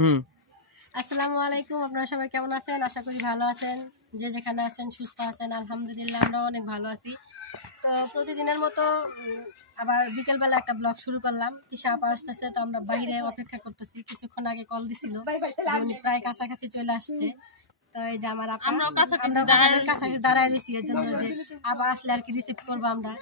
হুম আসসালামু আলাইকুম। আপনারা সবাই কেমন আছেন? আশা করি ভালো আছেন। যে যেখানে আছেন সুস্থ আছেন, আলহামদুলিল্লাহ আমরা অনেক ভালো আছি। তো প্রতিদিনের মতো আবার বিকেলবেলা একটা ব্লগ শুরু করলাম। তিশা আপা আসতেছে, তো আমরা বাইরে অপেক্ষা করতেছি। কিছুক্ষণ আগে কল দিছিল যে উনি প্রায় কাছাকাছি চলে আসছে। তো এই যে আমার আপা, আমরা কাছাকাছি দাঁড়ায় রয়েছি এর জন্য যে আপা আসলে আর কি রিসিভ করবো আমরা।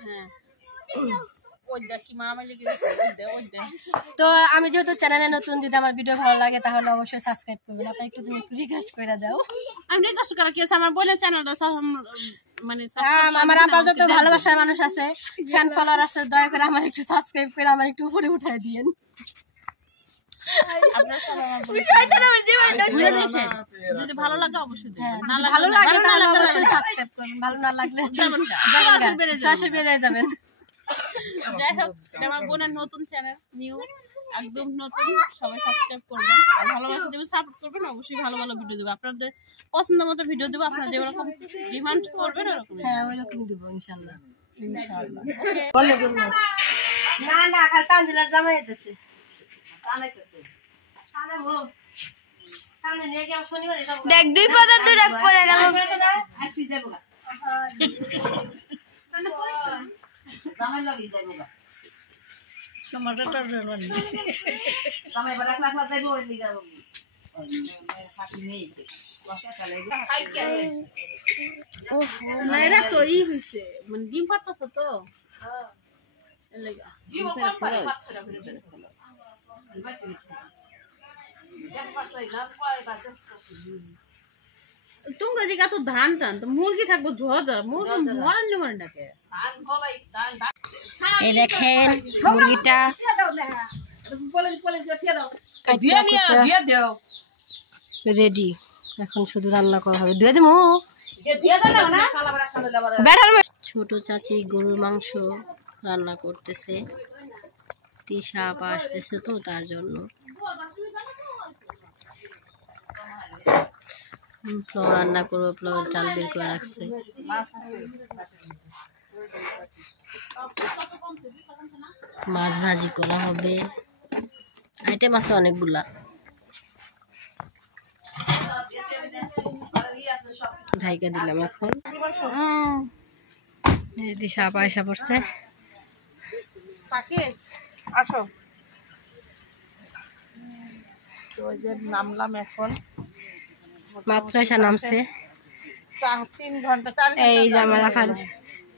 তো আমি যেহেতু চ্যানেলে নতুন, যদি আমার ভিডিও ভালো লাগে তাহলে অবশ্যই সাবস্ক্রাইব করবেন। আপনি একটু তুমি রিকোয়েস্ট করে দাও। আমি রিকোয়েস্ট করা কি আছে, আমার বোনের চ্যানেলটা মানে আমার আপার যত ভালোবাসার মানুষ আছে, ফ্যান ফলোয়ার আছে, দয়া করে আমার একটু সাবস্ক্রাইব করে আমার একটু উপরে উঠায় দিয়েন। যদি ভালো লাগে অবশ্যই ভালো লাগে তাহলে অবশ্যই সাবস্ক্রাইব করবেন, ভালো না লাগলে সরাসরি বেরিয়ে যাবেন। যাই হোক, আমার বোনের নতুন চ্যানেল, নিউ একদম নতুন, সবাই সাবস্ক্রাইব করবেন আর ভালোবাসা দেবেন, সাপোর্ট করবেন। অবশ্যই ভালো ভালো ভিডিও দেবো, আপনাদের পছন্দ মতো ভিডিও দেবো, আপনারা যেরকম ডিমান্ড করবেন ওরকম। হ্যাঁ, ওইরকম দেবো ইনশাআল্লাহ। না না, খালি তানজিলার জামাই হইতেছে। দেখ দুই পদে দূরে পড়ে গেল। মানে ডিম পাতাছো তো তুমি দিকে তো ধান টান তো মুরগি থাকবো ঝড় মুরগি মরেন ডাকে। এই দেখেন মুরগিটা রেডি, এখন শুধু রান্না করা হবে। ধুয়ে দেবো। ছোট চাচি গরুর মাংস রান্না করতেছে, তিশা আপা আসতেছে তো তার জন্য। পোলাও রান্না করবো, পোলাওয়ের চাল বের করে রাখছে। মাছ ভাজি করা হবে, আইটেম আছে অনেকগুলা। ঢাইকা দিলাম এখন। দিশা আপা এসে পড়ছে। আসো, নামলাম এখন, মাত্র এসে নামছে। 3 ঘন্টা। এই যে আমার আফার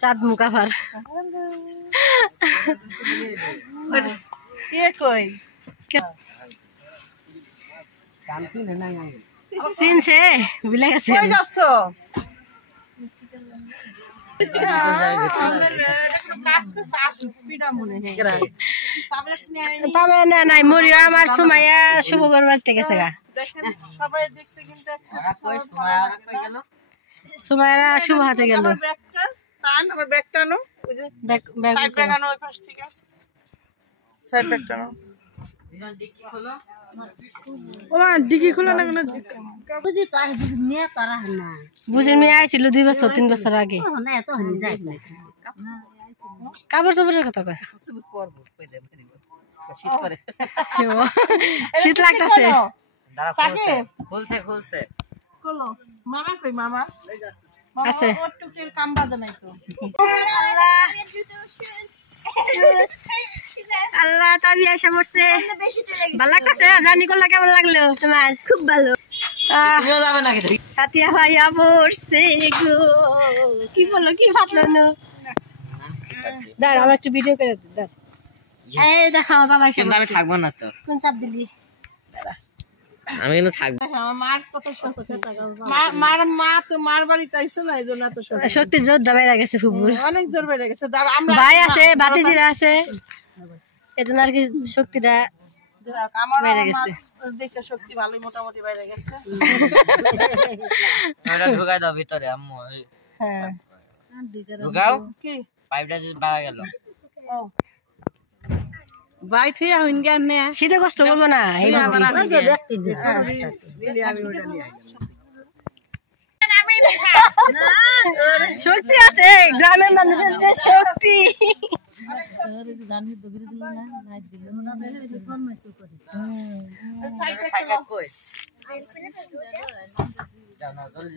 চাঁদ মুখ আফার। চিনছে, ভুলে গেছে। তবে না নাই মরিয়া আমার সুমাইয়া শুভগর বাড়িতে গেছে গা। সুমাইয়া শুভ হাতে গেল। বুঝির মেয়ে আইছিল 2 বছর 3 বছর আগে। কাপড় চোপড়ের কথা কয়, শীত লাগতেছে। আছে আল্লাহ তাবি আইসা মরছে। ভালো লাগতেছে? জার্নি করলে কেমন লাগলো তোমার? খুব ভালো। সাথিয়া ভাইয়া মরছে গো, কি বললো, কি ফাটলো না? দাঁড়া আমার একটু ভিডিও করে দাঁড়া। এই দেখো বাবা এসে। আমি থাকবো না তো। কোন চাপ দিলি? আমি কিন্তু থাকবো। মার কত মা তো মার বাড়িতে আইছে না, এইজন্য এত শক্তি জোর বেড়ে গেছে, ফুবুর অনেক জোর বেড়ে গেছে। ভাই আছে, ভাতিজিরা আছে, এজন্য আর কি শক্তিটা বেড়ে গেছে। দেখে শক্তি ভালোই মোটামুটি বেড়ে গেছে। ওটা ঢুকাই দাও ভিতরে আম্মু। হ্যাঁ ঢুকাও। কি পাইপটা যদি বাড়া গেল। ও বাই থিয়া হইন জ্ঞান নে, শীতে কষ্ট করবো না। এই শক্তি আছে গ্রামের মানুষের যে শক্তি।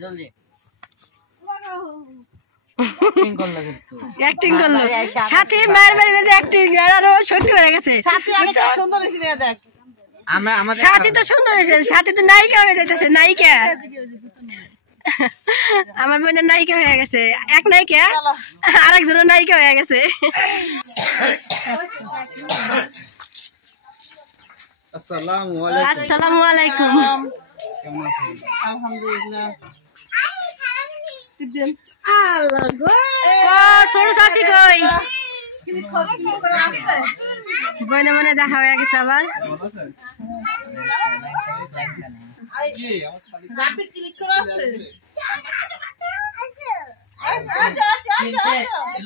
জলদি অ্যাক্টিং করলো সাথে মায়ের বাড়ি বেঁধে অ্যাক্টিং আরো শক্তি হয়ে গেছে সাথী তো সুন্দর হয়েছে সাথী তো নায়িকা হয়ে যাইতেছে নায়িকা আমার বোনের নায়িকা হয়ে গেছে এক নায়িকা আরেকজনের নায়িকা হয়ে গেছে আসসালামু আলাইকুম আলহামদুলিল্লাহ ছোট চাচি কই বইনে মনে দেখা হয়ে গেছে আবার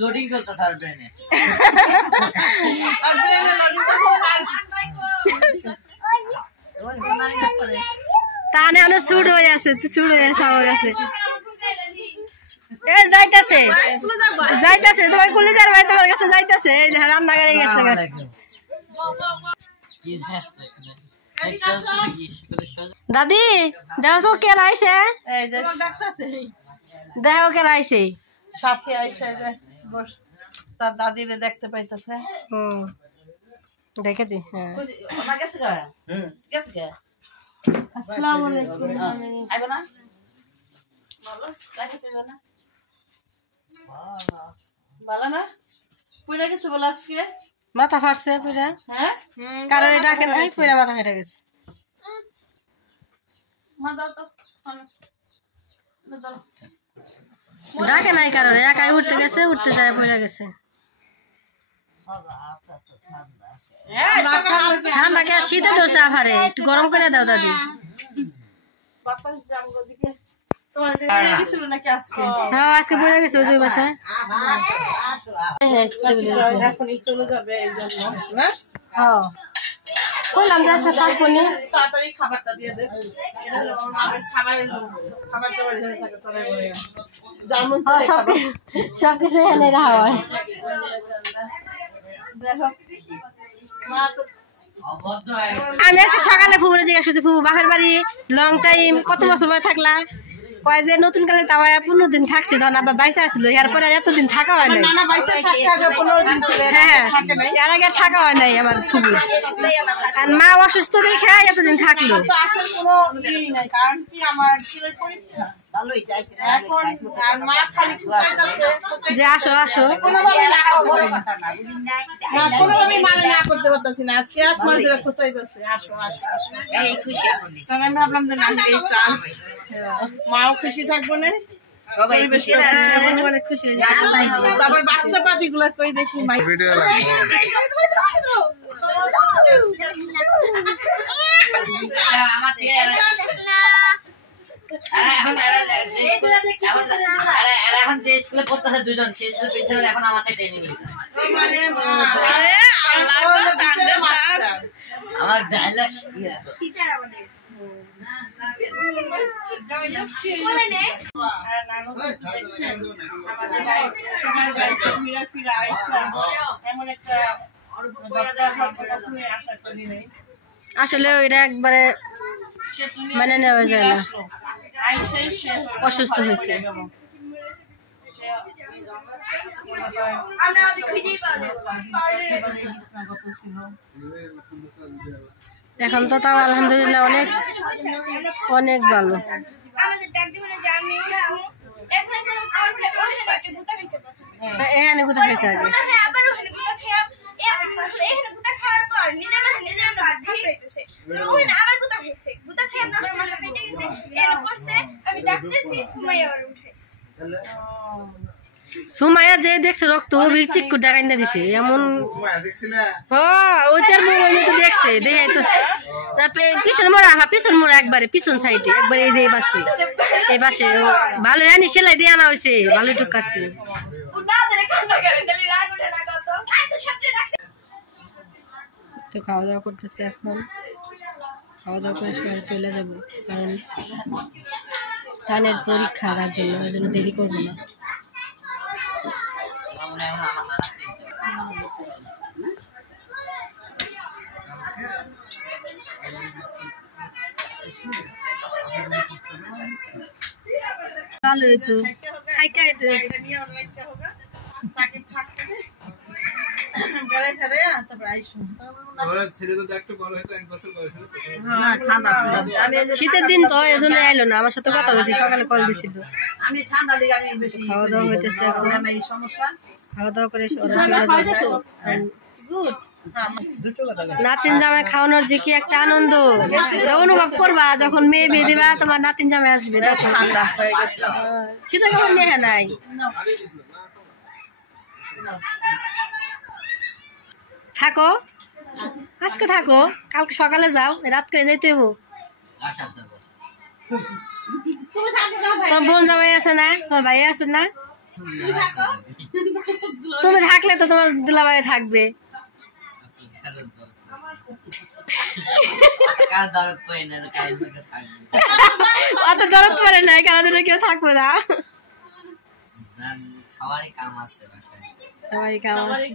লোডিং চলতে স্যার ব্রেনে তানে অনেক শুট হয়ে আছে শুট হয়ে আছে আমার কাছে যাইতাছে যাইতাছে তোমার কলেজের ভাই তোমার কাছে যাইতাছে রান্না করে গেছে দাদি দেখো তো কে আইছে দেখো কে আইছে সাথে আইসা তার দাদিরে দেখতে পাইতেছে দেখে দি হ্যাঁ আসসালামু আলাইকুম আইবা না ভালো দেখাতে না ভালো না পুরা গেছে বল আজকে মাথা ফাটছে পুরা হ্যাঁ কারণ এটা কেন এই পুরা মাথা ফেটে গেছে মা দাও তো ডাকে নাই কারণে একাই উঠতে গেছে উঠতে যায় পড়ে গেছে ঠান্ডা কে শীতে ধরছে আফারে একটু গরম করে দাও দাদি বাতাস জামগো দিকে তোমার পড়ে গেছিল নাকি আজকে হ্যাঁ আজকে পড়ে গেছে ওই বাসা এখনই চলে যাবে এই জন্য না হ্যাঁ কইলাম যে আজকে পারবনি তাড়াতাড়ি খাবারটা দিয়ে দে এটা হলো আমার খাবার দাবার হয়ে থাকে চলে করে জার্মান চলে খাবার সব কিছু এনে রাখা হয় দেখো মা তো আমি আজকে সকালে ফুবুরে জিজ্ঞাসা করছি ফুবু বাপের বাড়ি লং টাইম কত বছর পরে থাকলা কয় যে নতুন কালে তাও 15 দিন থাকছে যখন আবার বাইসা আসছিল এরপরে এতদিন থাকা হয় নাই নানা বাইচা থাকতে আগে 15 দিন ছিল হ্যাঁ থাকে নাই এর আগে থাকা হয় নাই আমার ফুবু আর মা অসুস্থ দেখে এতদিন থাকলো তো আসল কোনো ই নাই কারণ কি আমার ছেলের পরীক্ষা ভালো হইছে এখন আর মা খালি খুঁজাইতাছে যে আসো আসো কোনোভাবে না কোনোভাবে মানে না করতে পারতাছি না আজকে আপনার ধরে খুঁজাইতাছে আসো আসো আসো এই খুশি আপনি তাহলে আমি ভাবলাম যে না এই চান্স মাও খুশি থাকবো না সবাই খুশি থাকবে অনেক খুশি হয়ে তারপর বাচ্চা পার্টিগুলো কই দেখি মাই ভিডিও লাগবে এখন যে স্কুলে পড়তেছে দুজন সেই স্কুলে প্রিন্সিপাল এখন আমাকে ট্রেনিং দিচ্ছে আমার ডায়লগ টিচার আমাদের আসলে ওইটা একবারে মানে নেওয়া যায় না অসুস্থ হয়েছে এখন তো তাও আলহামদুলিল্লাহ অনেক অনেক ভালো এখানে কোথায় খাইছে আগে সুমাইয়া যে দেখছে রক্ত চিক্কু ডাকাইন্দা দিছে এমন ওইটার মোবাইল তো দেখছে দেখে তো পিছন মোড়া একবারে পিছন সাইডে একবারে এই যে এই পাশে ভালো আনি সেলাই দিয়ে আনা হয়েছে ভালো টুক কাটছে তো খাওয়া দাওয়া করতেছে এখন খাওয়া দাওয়া করে সবাই চলে যাবো কারণ তানের পরীক্ষা তার জন্য ওই জন্য দেরি করবো না ভালো হইতো খাইতে হইতো শীতের দিন তো এই জন্য এলো না, আমার সাথে কথা বলছি, সকালে কল দিছিল। খাওয়া দাওয়া হইতেছে, খাওয়া দাওয়া করে ওরা চলে যাবে। নাতিন জামাই খাওয়ানোর যে কি একটা আনন্দ অনুভব করবা যখন মেয়ে বিয়ে দিবা, তোমার নাতিন জামাই আসবে। শীতের কেমন নেহা নাই, থাকো আজকে থাকো, কালকে সকালে যাও, রাত করে যাইতে হবো। তোমার বোন জামাই আছে না, তোমার ভাই আছে না? তুমি থাকলে তো তোমার দুলাভাই থাকবে। অত দরদ পড়ে নাই, কারণ কেউ থাকবে না। সবারই কাম আছে, সবারই কাম আছে।